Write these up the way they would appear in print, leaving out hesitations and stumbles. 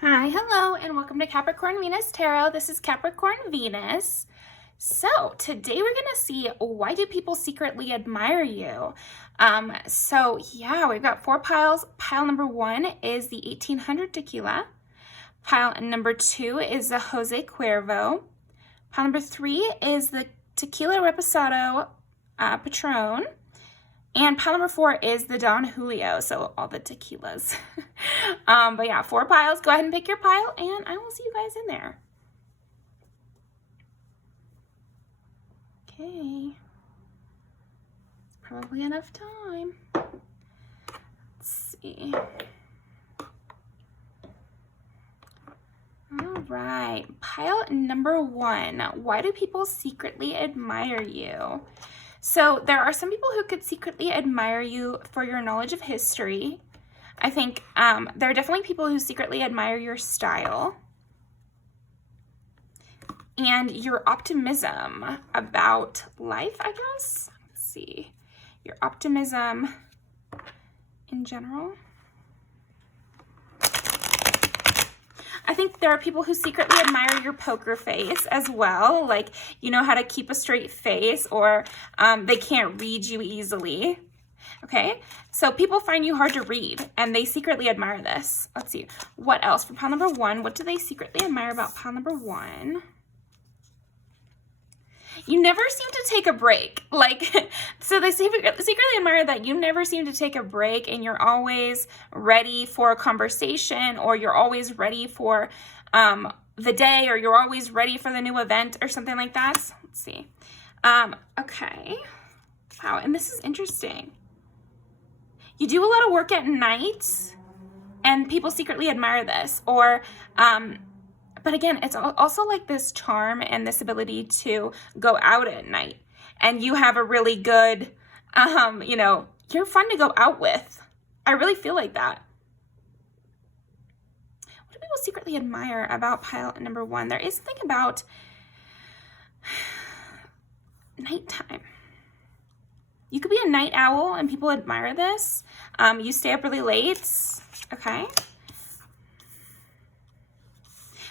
Hi, hello, and welcome to Capricorn Venus Tarot. This is Capricorn Venus. So today we're going to see, why do people secretly admire you? We've got four piles. Pile number one is the 1800 tequila. Pile number two is the Jose Cuervo. Pile number three is the Tequila Reposado Patron. And pile number four is the Don Julio, so all the tequilas. But yeah, four piles. Go ahead and pick your pile, and I will see you guys in there. Okay. It's probably enough time. Let's see. All right, pile number one. Why do people secretly admire you? So there are some people who could secretly admire you for your knowledge of history. I think there are definitely people who secretly admire your style and your optimism about life, I guess. Let's see. Your optimism in general. I think there are people who secretly admire your poker face as well. Like, you know how to keep a straight face, or they can't read you easily. Okay, so people find you hard to read and they secretly admire this. Let's see. What else? For pile number one, what do they secretly admire about pile number one? You never seem to take a break. So they secretly admire that you never seem to take a break, and you're always ready for a conversation, or you're always ready for the day, or you're always ready for the new event or something like that. Let's see. Okay. Wow, and this is interesting. You do a lot of work at night, and people secretly admire this. Or but again, it's also like this charm and this ability to go out at night. And you have a really good, you're fun to go out with. I really feel like that. What do people secretly admire about pile number one? There is something about nighttime. You could be a night owl and people admire this. You stay up really late. Okay.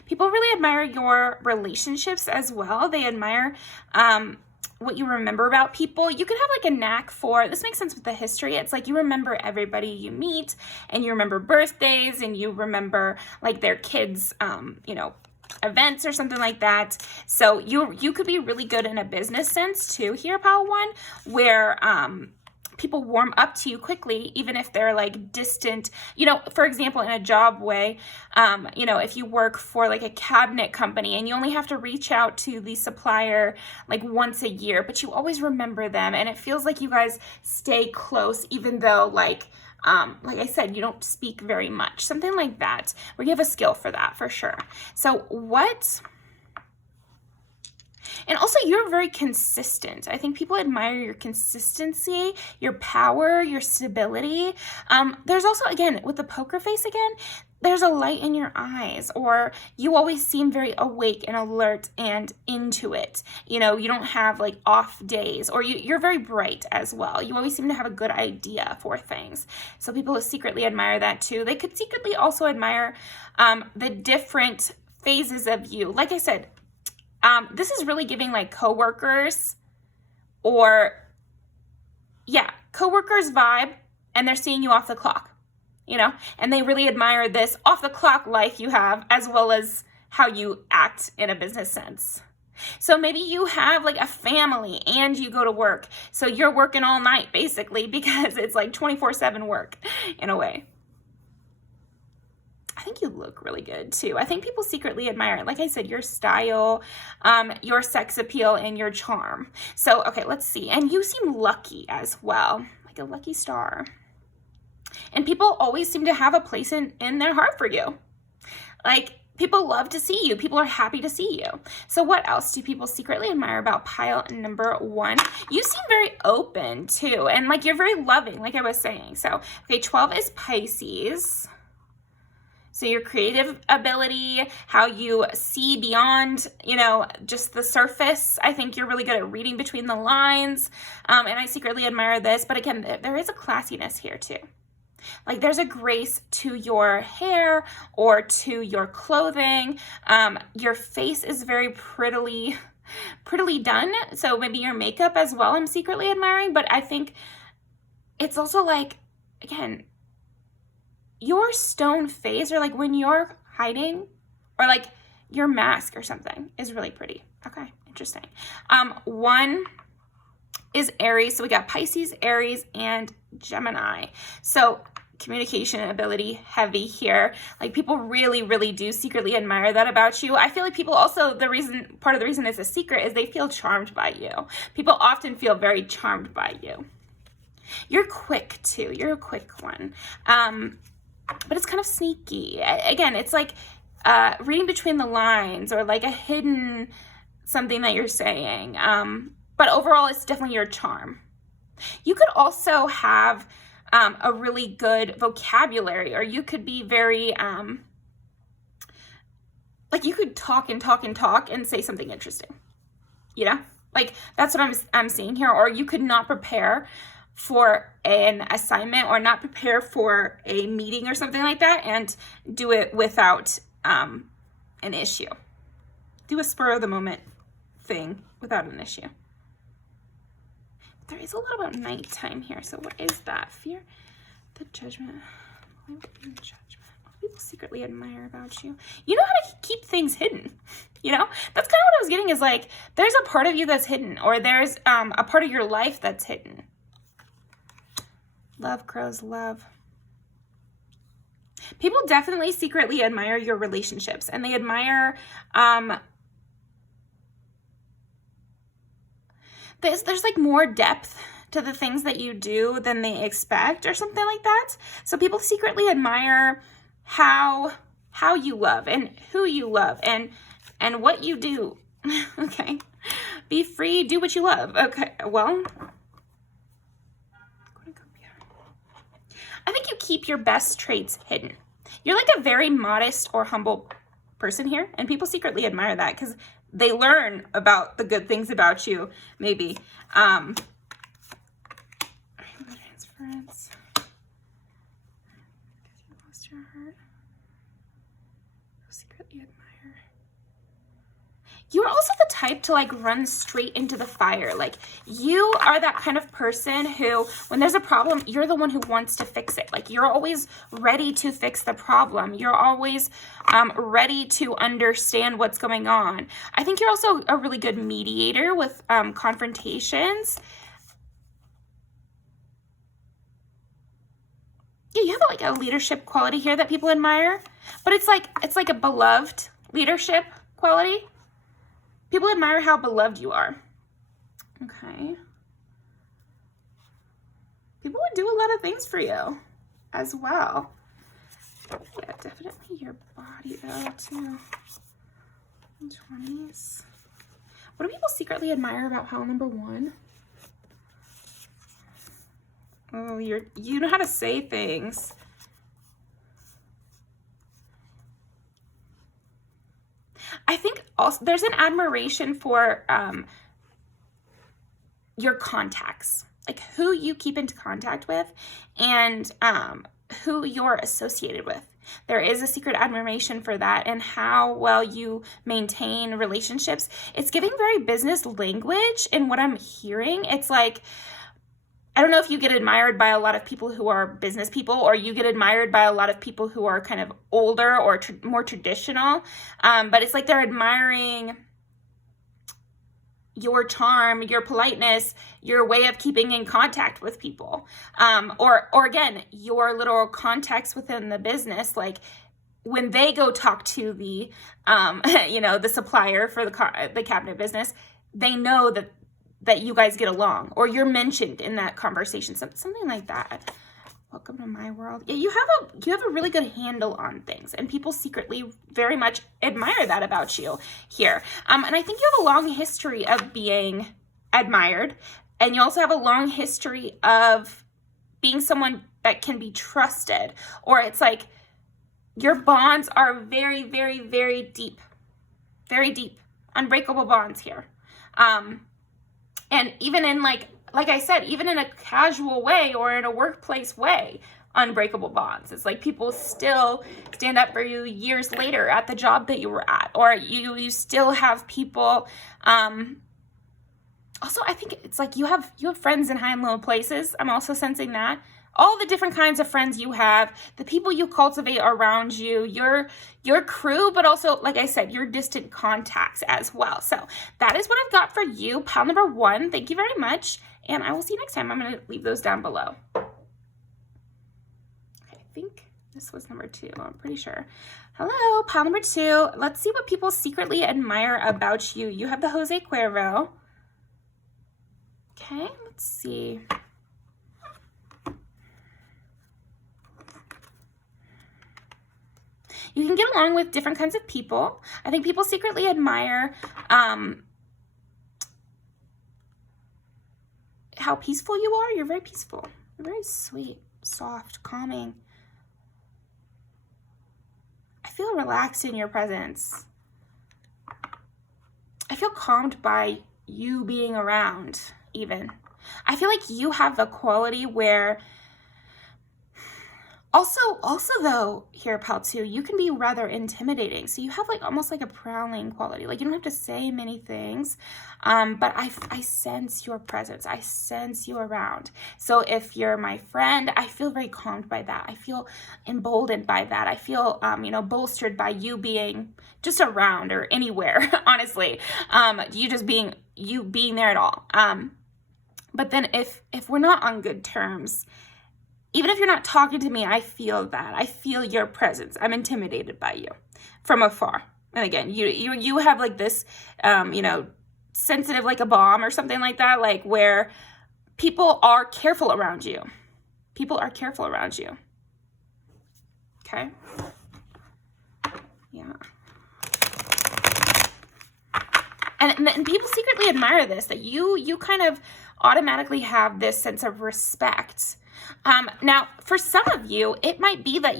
People really admire your relationships as well. They admire what you remember about people. You could have like a knack for, this makes sense with the history. It's like you remember everybody you meet, and you remember birthdays, and you remember like their kids, events or something like that. So you could be really good in a business sense too here, pile one, where people warm up to you quickly, even if they're like distant. For example, in a job way, if you work for like a cabinet company and you only have to reach out to the supplier like once a year, but you always remember them, and it feels like you guys stay close, even though like I said, you don't speak very much, something like that, where you have a skill for that for sure. And also, you're very consistent. I think people admire your consistency, your power, your stability. There's also, again, with the poker face again, there's a light in your eyes, or you always seem very awake and alert and into it. You don't have like off days, or you're very bright as well. You always seem to have a good idea for things. So people secretly admire that too. They could secretly also admire the different phases of you. Like I said, this is really giving like coworkers, or coworkers vibe, and they're seeing you off the clock, and they really admire this off the clock life you have, as well as how you act in a business sense. So maybe you have like a family and you go to work. So you're working all night basically, because it's like 24/7 work in a way. I think you look really good too. I think people secretly admire, like I said, your style, your sex appeal, and your charm. So, okay, let's see. And you seem lucky as well, like a lucky star. And people always seem to have a place in their heart for you. Like, people love to see you. People are happy to see you. So what else do people secretly admire about pile number one? You seem very open too. And like, you're very loving, like I was saying. So, okay, 12 is Pisces. So your creative ability, how you see beyond, just the surface. I think you're really good at reading between the lines. And I secretly admire this. But again, there is a classiness here too. Like there's a grace to your hair or to your clothing. Your face is very prettily done. So maybe your makeup as well, I'm secretly admiring. But I think it's also like, again, your stone face, or like when you're hiding, or like your mask or something, is really pretty. Okay, interesting. One is Aries. So we got Pisces, Aries, and Gemini. So communication ability heavy here. Like people really, really do secretly admire that about you. I feel like people also, part of the reason it's a secret is they feel charmed by you. People often feel very charmed by you. You're quick too. You're a quick one. But it's kind of sneaky. Again, it's like reading between the lines, or like a hidden something that you're saying. But overall, it's definitely your charm. You could also have a really good vocabulary, or you could be very, like you could talk and talk and talk and say something interesting. You know? Like that's what I'm seeing here. Or you could not prepare for an assignment, or not prepare for a meeting or something like that, and do it without an issue. Do a spur of the moment thing without an issue. There is a lot about nighttime here. So what is that? Fear, the judgment. What people secretly admire about you. You know how to keep things hidden. You know, that's kind of what I was getting, is like, there's a part of you that's hidden, or there's a part of your life that's hidden. Love grows love. People definitely secretly admire your relationships, and they admire, there's like more depth to the things that you do than they expect, or something like that. So people secretly admire how you love, and who you love, and what you do. Okay. Be free, do what you love. Okay, well, I think you keep your best traits hidden. You're like a very modest or humble person here, and people secretly admire that because they learn about the good things about you, maybe. Transference. You lost your heart. Secretly admire. You're also the type to like run straight into the fire. Like you are that kind of person who, when there's a problem, you're the one who wants to fix it. Like you're always ready to fix the problem. You're always ready to understand what's going on. I think you're also a really good mediator with confrontations. Yeah, you have like a leadership quality here that people admire, but it's like a beloved leadership quality. People admire how beloved you are. Okay. People would do a lot of things for you as well. Yeah, definitely your body though too. 20s. What do people secretly admire about house number 1? Oh, you know how to say things. I think also there's an admiration for your contacts, like who you keep into contact with, and who you're associated with. There is a secret admiration for that, and how well you maintain relationships. It's giving very business language in what I'm hearing. It's like, I don't know if you get admired by a lot of people who are business people, or you get admired by a lot of people who are kind of older or more traditional. But it's like they're admiring your charm, your politeness, your way of keeping in contact with people. Or again, your little context within the business, like when they go talk to the, the supplier for the cabinet business, they know that you guys get along, or you're mentioned in that conversation, something like that. Welcome to my world. Yeah, you have a really good handle on things, and people secretly very much admire that about you here. And I think you have a long history of being admired, and you also have a long history of being someone that can be trusted, or it's like your bonds are very, very, very deep, unbreakable bonds here. And even in like I said, even in a casual way or in a workplace way, unbreakable bonds. It's like people still stand up for you years later at the job that you were at, or you still have people. Also, I think it's like you have friends in high and low places. I'm also sensing that. All the different kinds of friends you have, the people you cultivate around you, your crew, but also, like I said, your distant contacts as well. So that is what I've got for you. Pile number 1. Thank you very much. And I will see you next time. I'm going to leave those down below. Okay, I think this was number 2. I'm pretty sure. Hello, pile number 2. Let's see what people secretly admire about you. You have the Jose Cuervo. Okay, let's see. You can get along with different kinds of people. I think people secretly admire how peaceful you are. You're very peaceful. You're very sweet, soft, calming. I feel relaxed in your presence. I feel calmed by you being around, even. I feel like you have the quality where Also though, here, pal 2, you can be rather intimidating. So you have like almost like a prowling quality. Like you don't have to say many things, but I sense your presence. I sense you around. So if you're my friend, I feel very calmed by that. I feel emboldened by that. I feel, bolstered by you being just around or anywhere, honestly. You being there at all. But then if we're not on good terms, even if you're not talking to me, I feel that. I feel your presence. I'm intimidated by you from afar. And again, you have like this, sensitive like a bomb or something like that, like where people are careful around you. People are careful around you. Okay? Yeah. And people secretly admire this, that you kind of automatically have this sense of respect. Now, for some of you, it might be that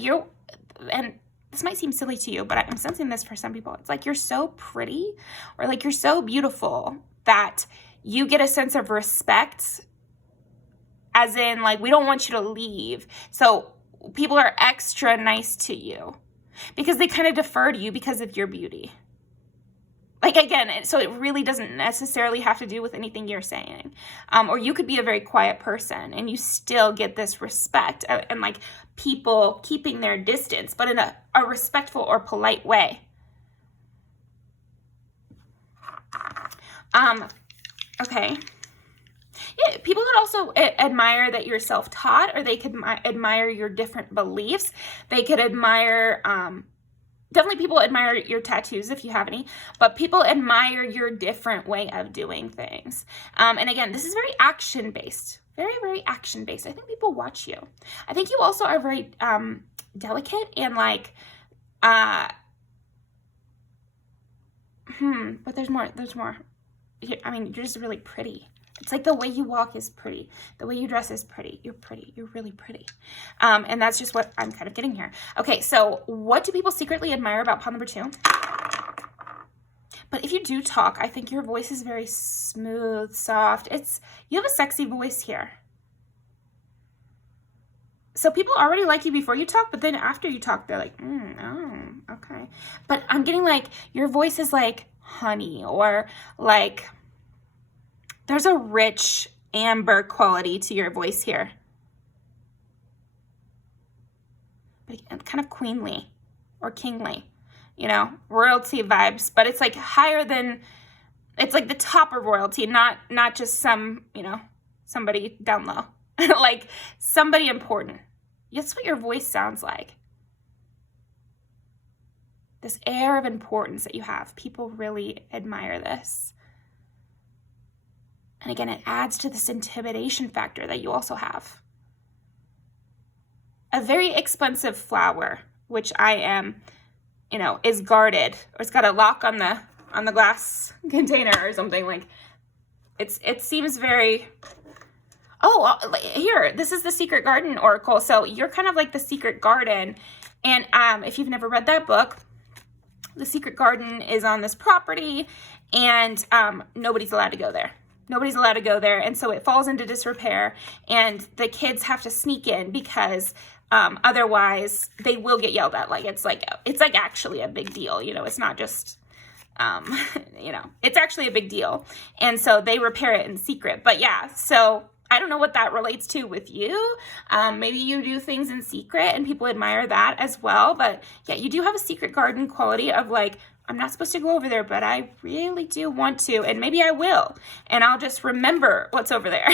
and this might seem silly to you, but I'm sensing this for some people. It's like you're so pretty or like you're so beautiful that you get a sense of respect, as in like, we don't want you to leave. So people are extra nice to you because they kind of defer to you because of your beauty. Like, again, so it really doesn't necessarily have to do with anything you're saying. Or you could be a very quiet person and you still get this respect and like people keeping their distance, but in a respectful or polite way. Okay. Yeah, people could also admire that you're self-taught, or they could admire your different beliefs. They could admire... Definitely people admire your tattoos if you have any, but people admire your different way of doing things. And again, this is very action-based, very, very action-based. I think people watch you. I think you also are very delicate and like, but there's more. I mean, you're just really pretty. It's like the way you walk is pretty. The way you dress is pretty. You're pretty. You're really pretty. And that's just what I'm kind of getting here. Okay, so what do people secretly admire about pile number 2? But if you do talk, I think your voice is very smooth, soft. You have a sexy voice here. So people already like you before you talk, but then after you talk, they're like, oh, okay. But I'm getting like your voice is like honey, or like... There's a rich amber quality to your voice here. But again, kind of queenly or kingly, royalty vibes, but it's like higher than, it's like the top of royalty, not just somebody down low, like somebody important. That's what your voice sounds like. This air of importance that you have. People really admire this. And again, it adds to this intimidation factor that you also have. A very expensive flower, which I am, is guarded, or it's got a lock on the glass container or something. Like, it seems very... Oh, here, this is the Secret Garden Oracle. So you're kind of like the Secret Garden. And if you've never read that book, the Secret Garden is on this property, and nobody's allowed to go there. Nobody's allowed to go there, and so it falls into disrepair, and the kids have to sneak in because Otherwise, they will get yelled at. Like, it's like actually a big deal. You know, it's not just, you know, it's actually a big deal. And so they repair it in secret. But yeah, so I don't know what that relates to with you. Maybe you do things in secret and people admire that as well. But yeah, you do have a secret garden quality of like, I'm not supposed to go over there, but I really do want to, and maybe I will, and I'll just remember what's over there,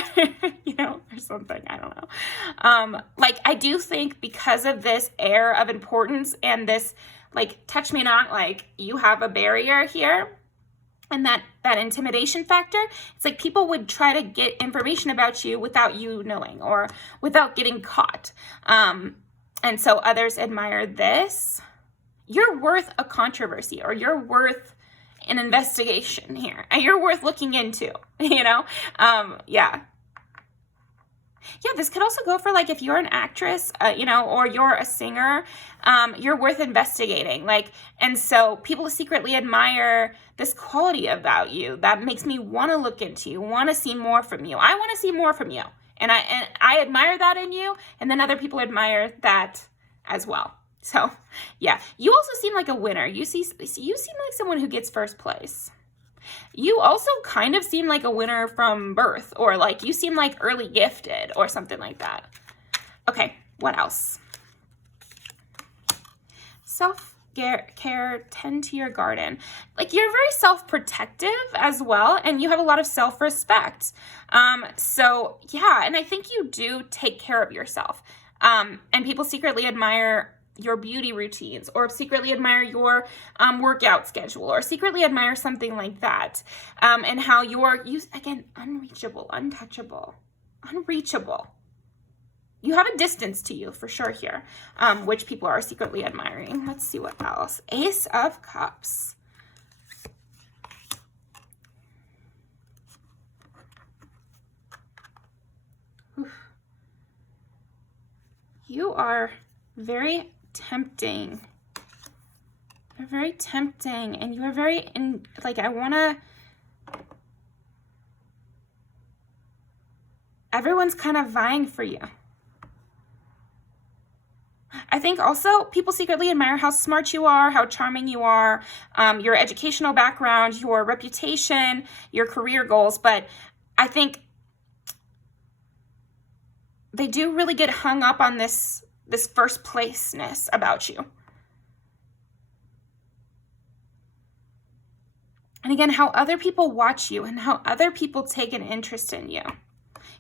you know, or something, I don't know. Like, I do think because of this air of importance and this, like, touch me not, like, you have a barrier here, and that intimidation factor, it's like people would try to get information about you without you knowing, or without getting caught. And so others admire this. You're worth a controversy, or you're worth an investigation here, and you're worth looking into, you know? Yeah. Yeah, this could also go for, like, if you're an actress, you know, or you're a singer, you're worth investigating. Like, and so people secretly admire this quality about you that makes me want to look into you, want to see more from you. I want to see more from you. And I admire that in you, and then other people admire that as well. So, yeah, you also seem like a winner. You seem like someone who gets first place. You also kind of seem like a winner from birth, or like you seem like early gifted or something like that. Okay, what else? Self-care, tend to your garden. Like, you're very self-protective as well, and you have a lot of self-respect. So, yeah, and I think you do take care of yourself. And people secretly admire your beauty routines, or secretly admire your workout schedule, or secretly admire something like that. And how you're, again, unreachable, untouchable, unreachable. You have a distance to you for sure here, which people are secretly admiring. Let's see what else. Ace of Cups. Oof. You are very tempting. You're very tempting, and you are very everyone's kind of vying for you. I think also people secretly admire how smart you are, how charming you are, your educational background, your reputation, your career goals, but I think they do really get hung up on this first placeness about you. And again, how other people watch you and how other people take an interest in you.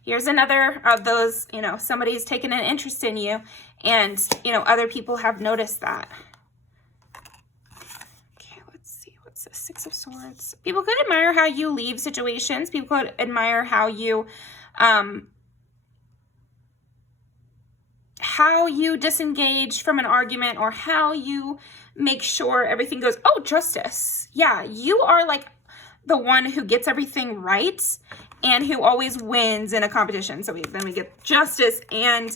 Here's another of those, you know, somebody's taken an interest in you, and, you know, other people have noticed that. Okay, let's see. What's the Six of Swords? People could admire how you leave situations. People could admire how you disengage from an argument, or how you make sure everything goes, oh, justice. Yeah, you are like the one who gets everything right and who always wins in a competition. So then we get justice and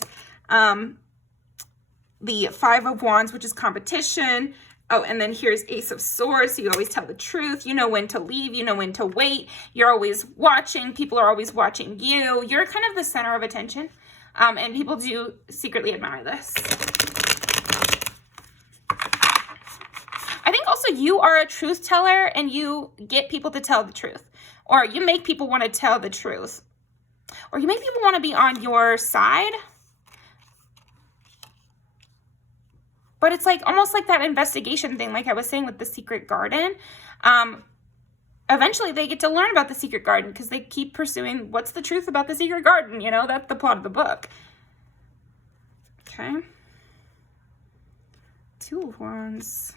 the Five of Wands, which is competition. Oh, and then here's Ace of Swords. So you always tell the truth. You know when to leave. You know when to wait. You're always watching. People are always watching you. You're kind of the center of attention. And people do secretly admire this. I think also you are a truth teller, and you get people to tell the truth. Or you make people want to tell the truth. Or you make people want to be on your side. But it's like almost like that investigation thing, like I was saying with the secret garden. Eventually they get to learn about the secret garden because they keep pursuing what's the truth about the secret garden. You know, that's the plot of the book. Okay. Two of Wands.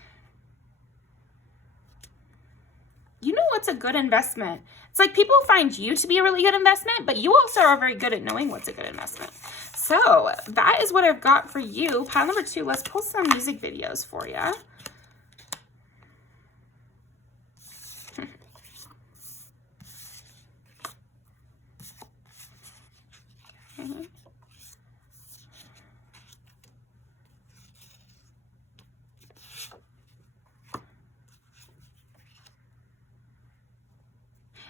You know what's a good investment? It's like people find you to be a really good investment, but you also are very good at knowing what's a good investment. So that is what I've got for you. Pile number 2, let's pull some music videos for you. Okay.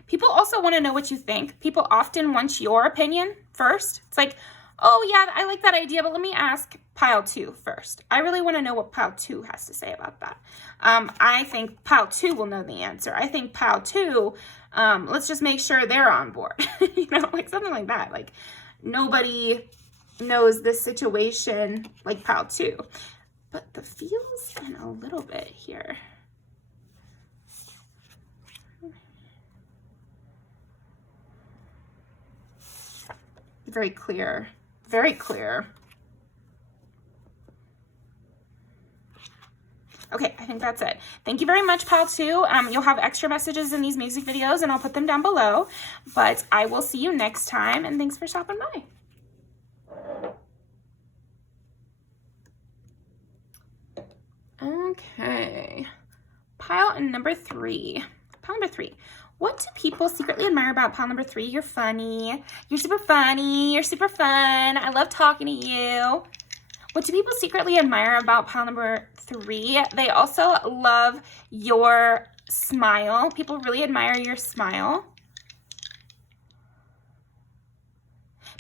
People also want to know what you think. People often want your opinion first. It's like, Oh yeah, I like that idea, but let me ask pile 2 first. I really want to know what pile 2 has to say about that. I think pile 2 will know the answer. I think pile 2, let's just make sure they're on board. You know, like something like that. Like nobody knows this situation like pile 2. But the feels in a little bit here. Very clear. Very clear. Okay, I think that's it. Thank you very much, pile 2. You'll have extra messages in these music videos, and I'll put them down below. But I will see you next time, and thanks for stopping by. Okay. Pile number 3. Pile number 3. What do people secretly admire about pile number 3? You're funny. You're super funny. You're super fun. I love talking to you. What do people secretly admire about pile number 3? They also love your smile. People really admire your smile.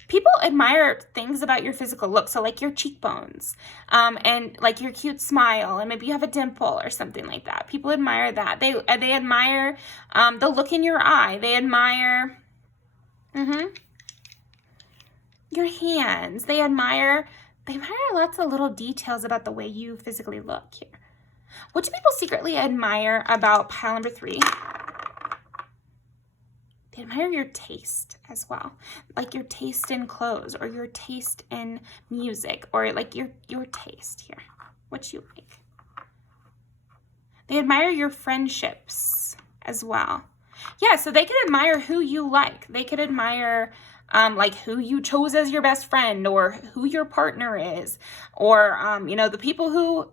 People admire things about your physical look, so like your cheekbones, and like your cute smile, and maybe you have a dimple or something like that. People admire that. They admire the look in your eye. They admire your hands. They admire lots of little details about the way you physically look here. What do people secretly admire about pile number 3? They admire your taste as well, like your taste in clothes or your taste in music, or like your taste here, what you like. They admire your friendships as well. Yeah, so they could admire who you like. They could admire like who you chose as your best friend, or who your partner is, or you know, the people who,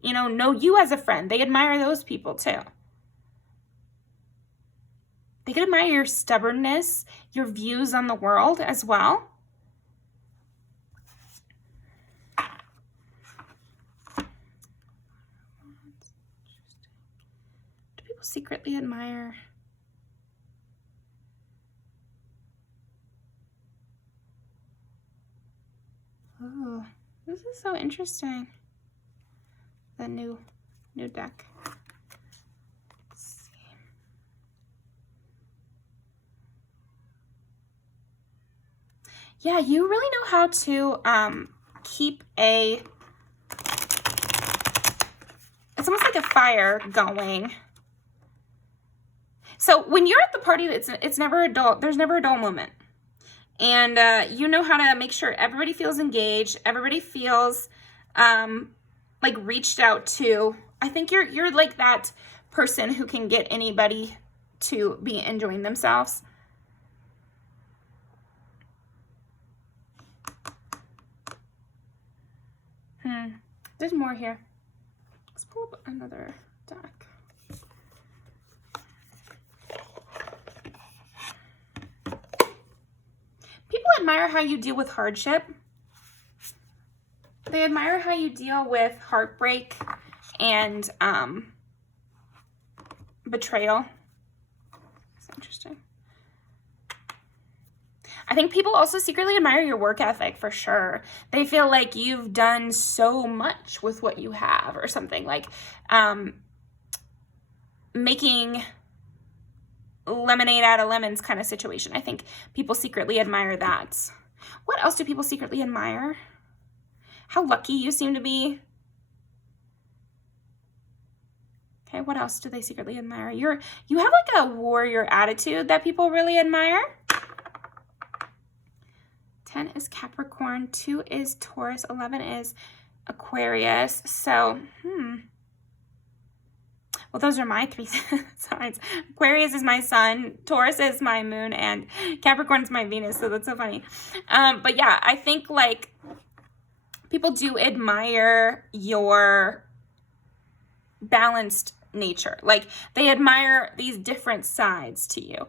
you know you as a friend. They admire those people too. They could admire your stubbornness, your views on the world as well. Do people secretly admire? Oh, this is so interesting. The new deck. Yeah, you really know how to keep it's almost like a fire going. So when you're at the party, it's never a dull, there's never a dull moment. And you know how to make sure everybody feels engaged, everybody feels like reached out to. I think you're like that person who can get anybody to be enjoying themselves. There's more here. Let's pull up another deck. People admire how you deal with hardship. They admire how you deal with heartbreak and betrayal. That's interesting. I think people also secretly admire your work ethic for sure. They feel like you've done so much with what you have, or something like making lemonade out of lemons kind of situation. I think people secretly admire that. What else do people secretly admire? How lucky you seem to be. Okay, what else do they secretly admire? You have like a warrior attitude that people really admire. 10 is Capricorn, 2 is Taurus, 11 is Aquarius. So, well, those are my 3 signs. Aquarius is my sun, Taurus is my moon, and Capricorn is my Venus. So that's so funny. But yeah, I think like people do admire your balanced nature. Like they admire these different sides to you.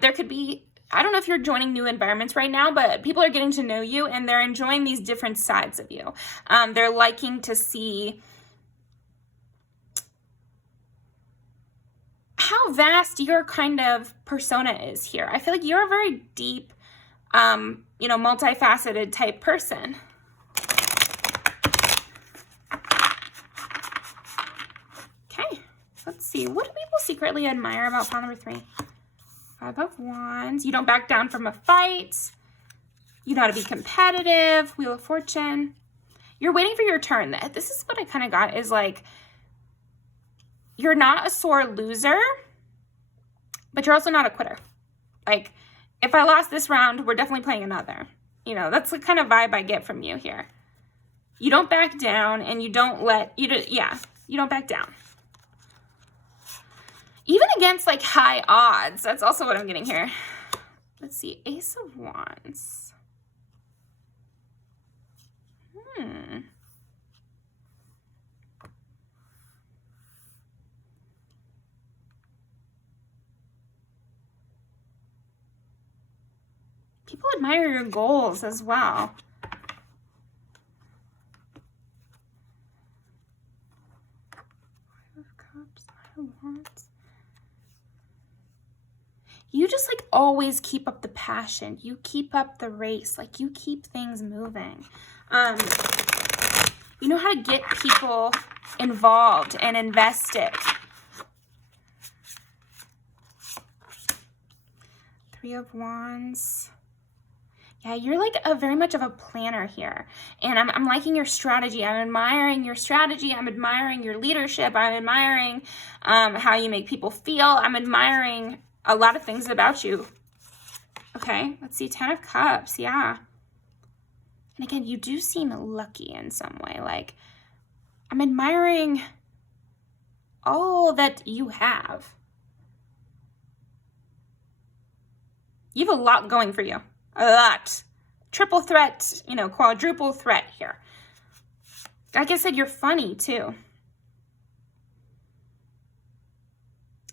There could be, I don't know if you're joining new environments right now, but people are getting to know you and they're enjoying these different sides of you. They're liking to see how vast your kind of persona is here. I feel like you're a very deep you know, multifaceted type person. Okay, let's see. What do people secretly admire about pile number 3? 5 of Wands. You don't back down from a fight. You know how to be competitive. Wheel of Fortune. You're waiting for your turn. This is what I kind of got, is like, you're not a sore loser, but you're also not a quitter. Like, if I lost this round, we're definitely playing another. You know, that's the kind of vibe I get from you here. You don't back down, and you don't you don't back down. Even against, like, high odds. That's also what I'm getting here. Let's see. Ace of Wands. People admire your goals as well. Five of Cups, Five of Wands. You just, like, always keep up the passion. You keep up the race. Like, you keep things moving. You know how to get people involved and invested. Three of Wands. Yeah, you're like very much of a planner here. And I'm liking your strategy. I'm admiring your strategy. I'm admiring your leadership. I'm admiring how you make people feel. I'm admiring a lot of things about you. Okay, let's see. 10 of Cups. Yeah. And again, you do seem lucky in some way. Like, I'm admiring all that you have. You have a lot going for you. A lot. Triple threat, you know, quadruple threat here. Like I said, you're funny too.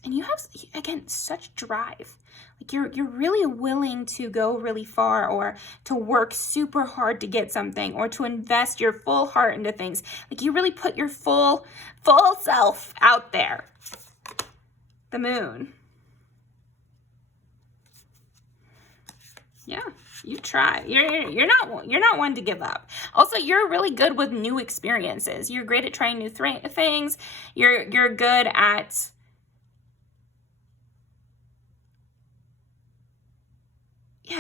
And you have, again, such drive. Like, you're really willing to go really far, or to work super hard to get something, or to invest your full heart into things. Like, you really put your full self out there. The Moon. Yeah, you try. You're not one to give up. Also, you're really good with new experiences. You're great at trying new things. You're good at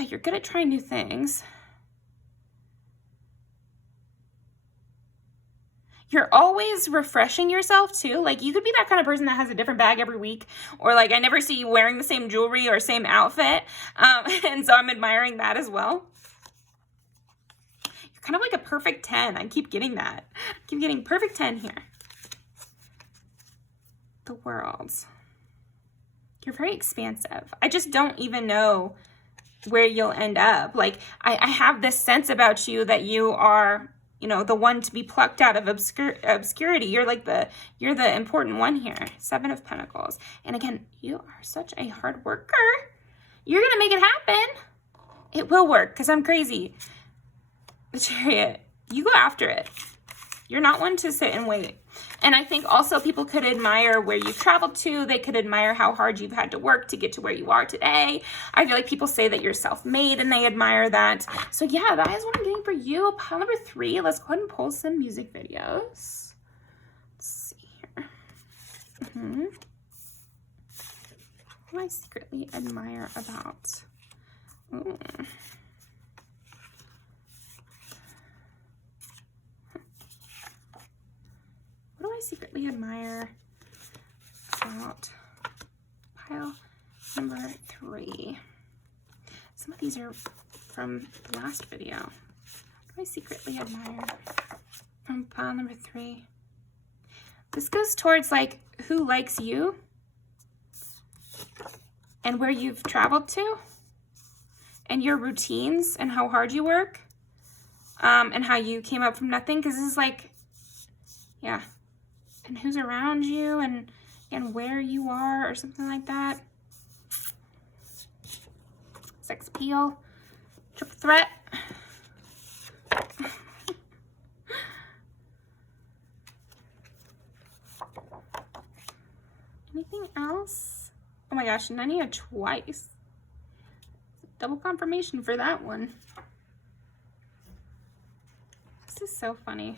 you're good at trying new things. You're always refreshing yourself too. Like, you could be that kind of person that has a different bag every week, or like, I never see you wearing the same jewelry or same outfit. And so I'm admiring that as well. You're kind of like a perfect 10. I keep getting that. I keep getting perfect 10 here. The World. You're very expansive. I just don't even know where you'll end up. Like, I have this sense about you that you are, you know, the one to be plucked out of obscurity. You're like you're the important one here. 7 of Pentacles. And again, you are such a hard worker. You're going to make it happen. It will work, because I'm crazy. The Chariot. You go after it. You're not one to sit and wait. And I think also people could admire where you've traveled to. They could admire how hard you've had to work to get to where you are today. I feel like people say that you're self-made, and they admire that. So yeah, that is what I'm getting for you. Pile number 3. Let's go ahead and pull some music videos. Let's see here. What do I secretly admire about? Ooh. What do I secretly admire about pile number 3? Some of these are from the last video. What do I secretly admire from pile number 3? This goes towards, like, who likes you and where you've traveled to, and your routines, and how hard you work, and how you came up from nothing. Because this is like, yeah. And who's around you, and where you are, or something like that. Sex appeal. Triple threat. Anything else? Oh my gosh, Nania twice. Double confirmation for that one. is so funny.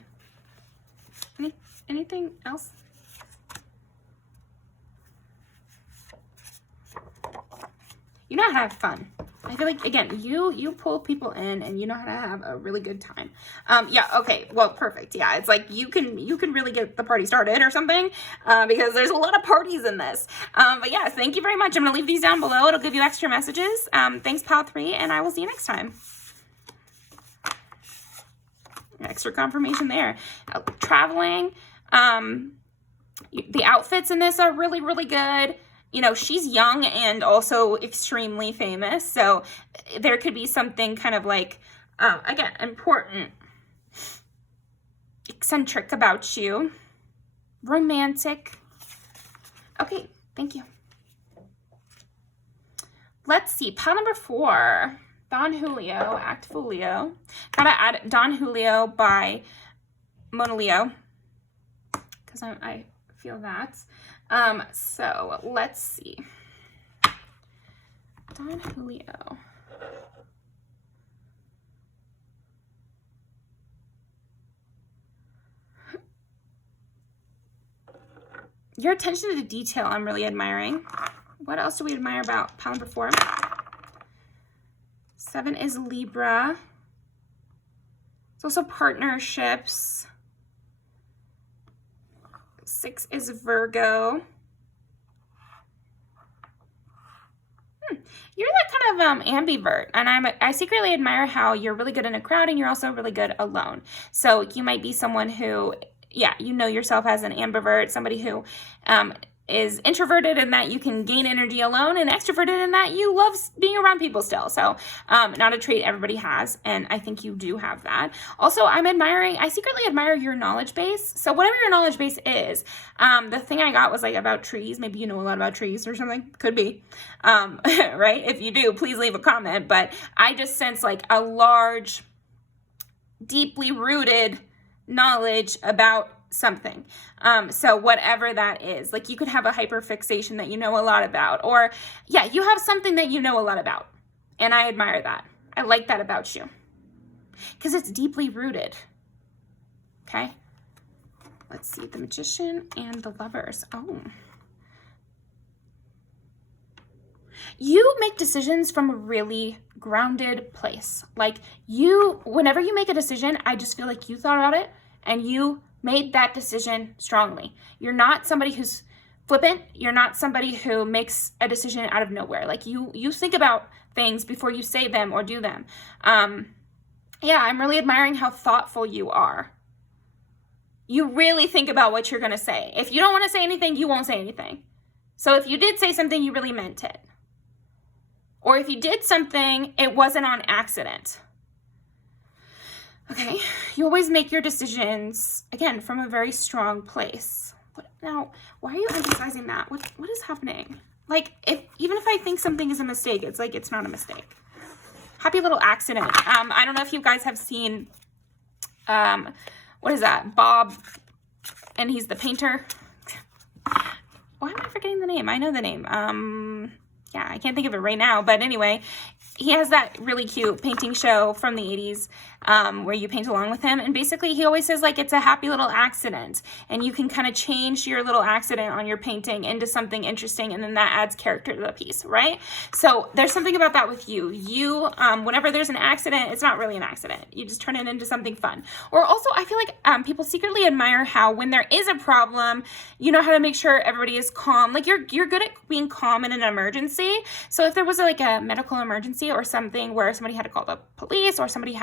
Anything else? You know how to have fun. I feel like, again, you pull people in and you know how to have a really good time. Yeah, okay, well, perfect. Yeah, it's like you can really get the party started or something, because there's a lot of parties in this. But yeah, thank you very much. I'm going to leave these down below. It'll give you extra messages. Thanks, Pal 3, and I will see you next time. Extra confirmation there. Traveling. The outfits in this are really, really good. You know, she's young and also extremely famous. So there could be something kind of like, again, important, eccentric about you. Romantic. Okay, thank you. Let's see. Pile number 4. Don Julio, Act Folio. Gotta add Don Julio by Mona Leo, because I feel that. So let's see. Don Julio. Your attention to detail, I'm really admiring. What else do we admire about pile number 4? 7 is Libra. It's also partnerships. 6 is Virgo. You're that kind of ambivert, and I secretly admire how you're really good in a crowd and you're also really good alone. So you might be someone who, yeah, you know yourself as an ambivert, somebody who is introverted in that you can gain energy alone, and extroverted in that you love being around people still. So not a trait everybody has, and I think you do have that. Also, I secretly admire your knowledge base. So whatever your knowledge base is, the thing I got was like about trees. Maybe you know a lot about trees or something. Could be, right? If you do, please leave a comment. But I just sense like a large, deeply rooted knowledge about something. So whatever that is, like you could have a hyperfixation that you know a lot about, or yeah, you have something that you know a lot about. And I admire that. I like that about you because it's deeply rooted. Okay. Let's see, the Magician and the Lovers. Oh. You make decisions from a really grounded place. Like whenever you make a decision, I just feel like you thought about it and you made that decision strongly. You're not somebody who's flippant. You're not somebody who makes a decision out of nowhere. Like you think about things before you say them or do them. Yeah, I'm really admiring how thoughtful you are. You really think about what you're going to say. If you don't want to say anything, you won't say anything. So if you did say something, you really meant it. Or if you did something, it wasn't on accident. Okay, you always make your decisions, again, from a very strong place. Now, why are you emphasizing that? What is happening? Like, even if I think something is a mistake, it's like it's not a mistake. Happy little accident. I don't know if you guys have seen, what is that? Bob, and he's the painter. Why am I forgetting the name? I know the name. Yeah, I can't think of it right now, but anyway, he has that really cute painting show from the 80s where you paint along with him. And basically he always says like it's a happy little accident, and you can kind of change your little accident on your painting into something interesting, and then that adds character to the piece, right? So there's something about that with you. Whenever there's an accident, it's not really an accident. You just turn it into something fun. Or also I feel like people secretly admire how when there is a problem, you know how to make sure everybody is calm. Like you're good at being calm in an emergency. So if there was like a medical emergency or something where somebody had to call the police, or somebody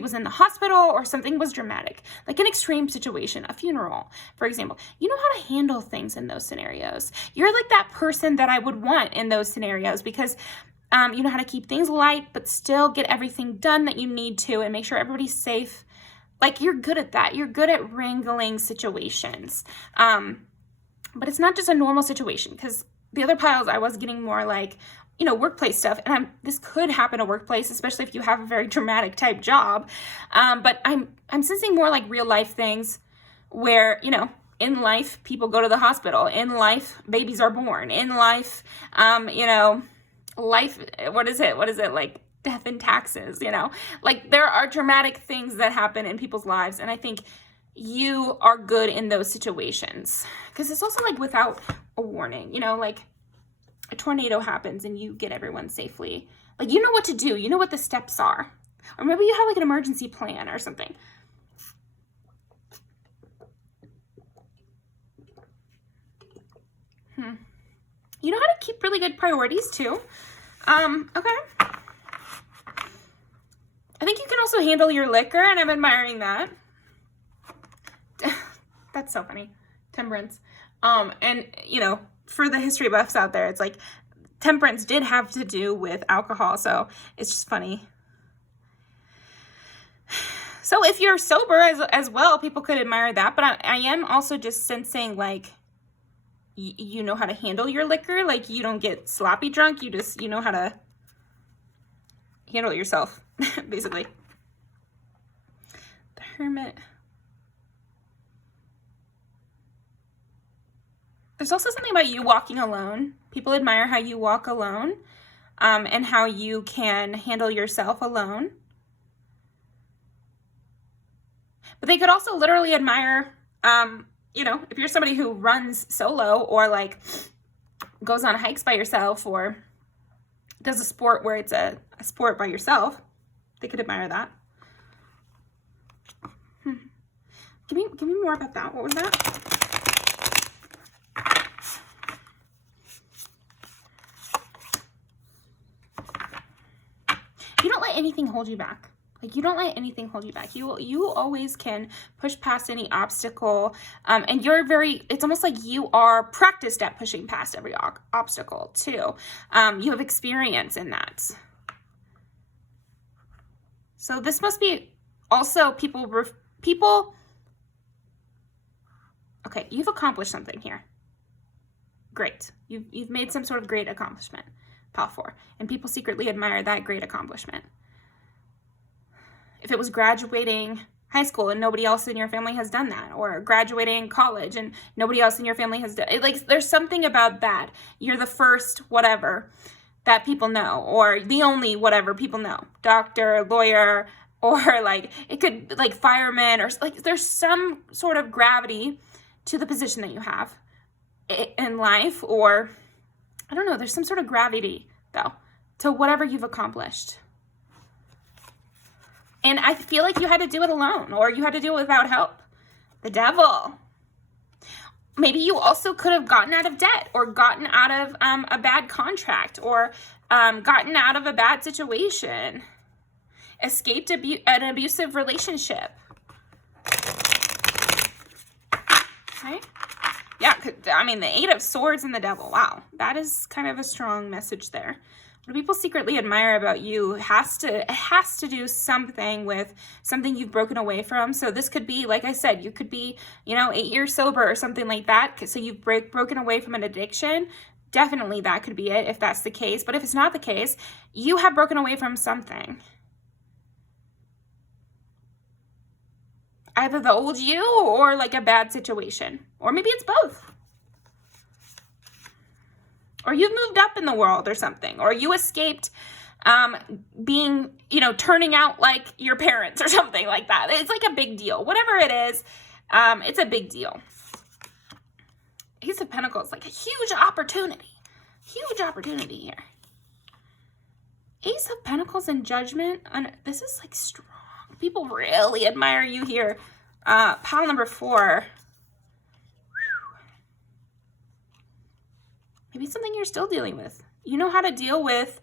was in the hospital, or something was dramatic, like an extreme situation, a funeral, for example, you know how to handle things in those scenarios. You're like that person that I would want in those scenarios because you know how to keep things light, but still get everything done that you need to and make sure everybody's safe. Like you're good at that. You're good at wrangling situations. But it's not just a normal situation, because the other piles I was getting more like, you know, workplace stuff. And this could happen at workplace, especially if you have a very dramatic type job. But I'm sensing more like real life things where, you know, in life, people go to the hospital. In life, babies are born. In life, you know, life, what is it? Like death and taxes, you know? Like, there are dramatic things that happen in people's lives, and I think you are good in those situations. Because it's also like without a warning, you know, like a tornado happens and you get everyone safely. Like, you know what to do. You know what the steps are. Or maybe you have like an emergency plan or something. You know how to keep really good priorities too. Okay. I think you can also handle your liquor, and I'm admiring that. That's so funny. Temperance. And, you know, for the history buffs out there, it's like temperance did have to do with alcohol, so it's just funny. So if you're sober as well, people could admire that, but I am also just sensing, like, you know how to handle your liquor. Like, you don't get sloppy drunk. You know how to handle it yourself, basically. The Hermit. There's also something about you walking alone. People admire how you walk alone, and how you can handle yourself alone. But they could also literally admire, you know, if you're somebody who runs solo or like goes on hikes by yourself or does a sport where it's a sport by yourself, they could admire that. Give me more about that. What was that? You don't let anything hold you back. Like, you don't let anything hold you back. You always can push past any obstacle. And you're it's almost like you are practiced at pushing past every obstacle too. You have experience in that. So this must be also people, okay, you've accomplished something here. Great. You've made some sort of great accomplishment, Pile 4. And people secretly admire that great accomplishment. If it was graduating high school and nobody else in your family has done that, or graduating college and nobody else in your family has done it, like, there's something about that. You're the first whatever that people know, or the only whatever people know. Doctor, lawyer, or like, it could, like, fireman, or like, there's some sort of gravity to the position that you have in life, or I don't know, there's some sort of gravity though to whatever you've accomplished. And I feel like you had to do it alone, or you had to do it without help. The Devil. Maybe you also could have gotten out of debt, or gotten out of a bad contract, or gotten out of a bad situation. Escaped an abusive relationship. Right? Yeah, I mean, the 8 of Swords and the Devil. Wow, that is kind of a strong message there. What people secretly admire about you has to do something with something you've broken away from. So this could be, like I said, you could be, you know, 8 years sober or something like that. So you've broken away from an addiction. Definitely that could be it if that's the case. But if it's not the case, you have broken away from something. Either the old you or like a bad situation. Or maybe it's both. Or you've moved up in the world or something. Or you escaped being, you know, turning out like your parents or something like that. It's like a big deal. Whatever it is, it's a big deal. Ace of Pentacles, like a huge opportunity. Huge opportunity here. Ace of Pentacles and Judgment. This is like strong. People really admire you here. Pile number 4. Maybe it's something you're still dealing with. You know how to deal with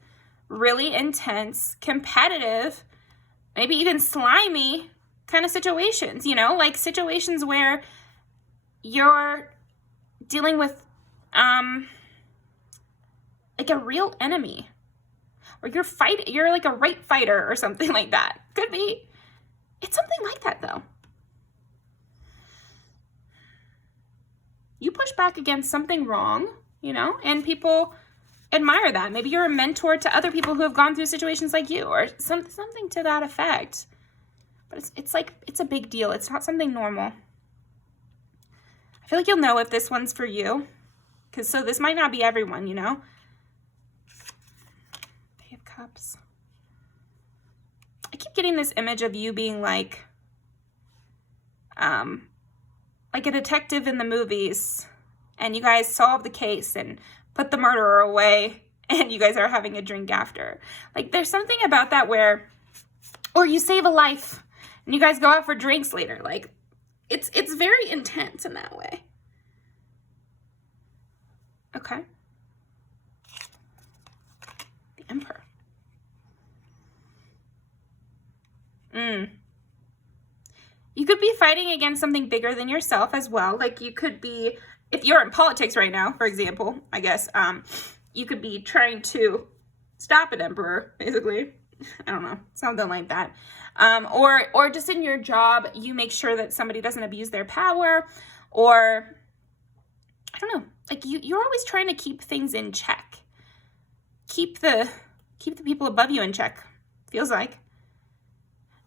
really intense, competitive, maybe even slimy kind of situations, you know, like situations where you're dealing with like a real enemy, or you're like a right fighter or something like that. Could be. It's something like that though. You push back against something wrong, you know, and people admire that. Maybe you're a mentor to other people who have gone through situations like you, or something to that effect. But it's like, it's a big deal. It's not something normal. I feel like you'll know if this one's for you, because so this might not be everyone, you know. Page of Cups. keep getting this image of you being like a detective in the movies, and you guys solve the case and put the murderer away, and you guys are having a drink after. Like, there's something about that where, or you save a life and you guys go out for drinks later. Like, it's very intense in that way. Okay. The Emperor. You could be fighting against something bigger than yourself as well. Like, you could be, if you're in politics right now, for example, I guess, you could be trying to stop an emperor, basically. I don't know, something like that. Or just in your job, you make sure that somebody doesn't abuse their power, or, I don't know, like you're always trying to keep things in check. Keep the people above you in check, feels like.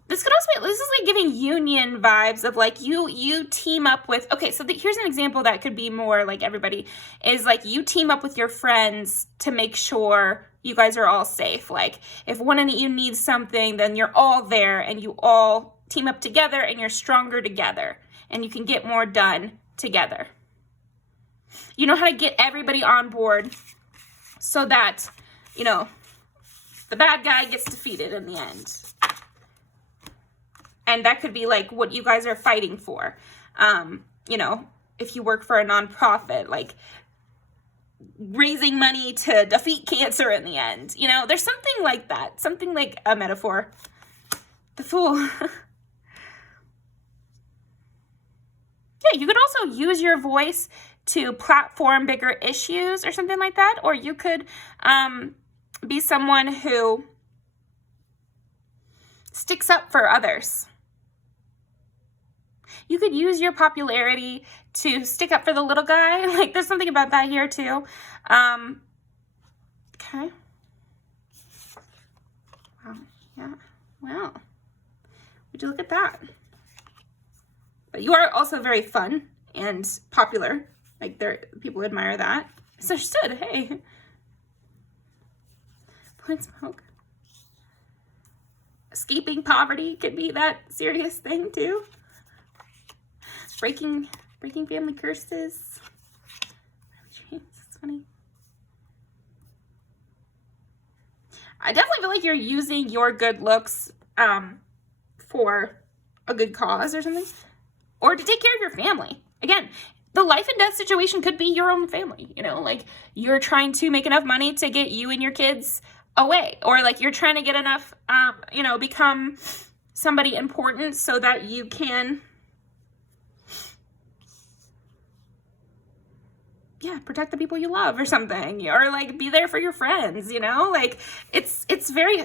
This could also be, this is like giving union vibes of like you team up with, okay, so here's an example that could be more like everybody, is like you team up with your friends to make sure you guys are all safe. Like, if one of you needs something, then you're all there and you all team up together and you're stronger together and you can get more done together. You know how to get everybody on board so that, you know, the bad guy gets defeated in the end. And that could be like what you guys are fighting for. You know, if you work for a nonprofit, like raising money to defeat cancer in the end. You know, there's something like that. Something like a metaphor. The Fool. Yeah, you could also use your voice to platform bigger issues or something like that. Or you could be someone who sticks up for others. You could use your popularity to stick up for the little guy. Like, there's something about that here, too. Okay. Wow. Yeah. Well, would you look at that? But you are also very fun and popular. Like, people admire that. It's understood. Hey. Point smoke. Escaping poverty could be that serious thing, too. Breaking family curses. That's funny. I definitely feel like you're using your good looks for a good cause or something. Or to take care of your family. Again, the life and death situation could be your own family. You know, like you're trying to make enough money to get you and your kids away. Or like you're trying to get enough, you know, become somebody important so that you can... yeah, protect the people you love or something, or like be there for your friends, you know, like it's very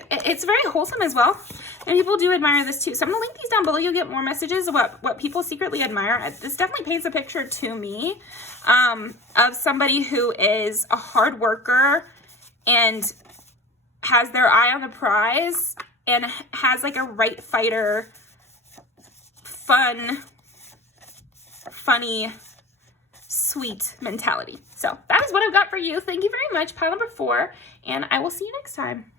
wholesome as well. And people do admire this too. So I'm gonna link these down below. You'll get more messages about what people secretly admire. This definitely paints a picture to me of somebody who is a hard worker and has their eye on the prize and has like a right fighter, funny, sweet mentality. So that is what I've got for you. Thank you very much, pile number 4, and I will see you next time.